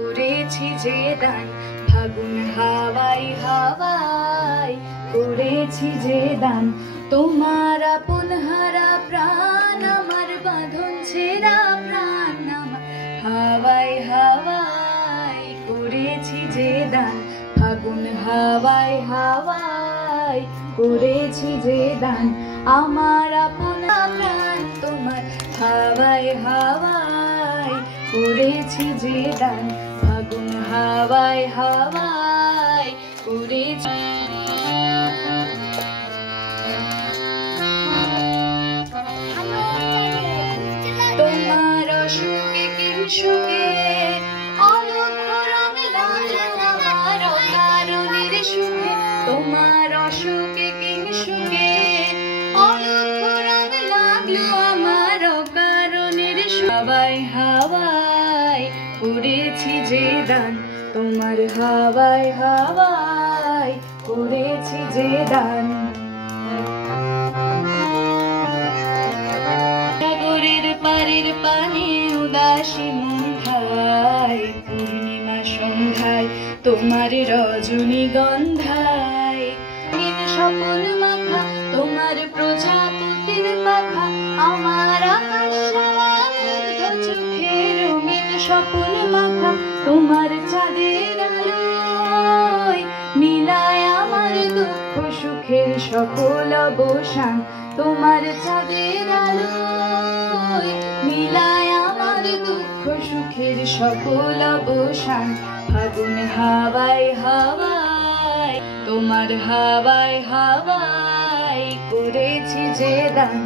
করেছি যে দান ফাগুন হাওয়াই হাওয়াই করেছি যে দান তোমার আপন হারা প্রাণ আমার বাঁধন ছেঁড়া প্রাণ আমার হাওয়াই হাওয়াই করেছি যে দান ফাগুন হাওয়াই হাওয়াই করেছি যে দান আমার আপন প্রাণ তোমার হাওয়াই হাওয়াই করেছি যে দান ফাগুন হাওয়াই হাওয়াই করেছি তোমার অসুখে কি সুখে অলক্ষ রং লাগলো আমার কারণের সুখে তোমার অসুখে কি সুখে অলক্ষ রং লাগলো আমার কারণের হাওয়াই হাওয়াই করেছি যে দান তোমার হাওয়াই হাওয়াই করেছি যে দান সাগরের পারের পানে উদাসী মন খায় পূর্ণিমা সন্ধ্যায় তোমার রজনীগন্ধায় সপন মাখা তোমার প্রজাপতির পাখা আমার আকাশ চোখে রঙিন স্বপন মাখা তোমার চাঁদের আলোয় মিলায় আমার দুঃখ সুখের সকল অবসান তোমার চাঁদের আলোয় মিলায় আমার দুঃখ সুখের সকল অবসান ফাগুন হাওয়াই হাওয়াই তোমার হাওয়াই হাওয়াই করেছি যে দান।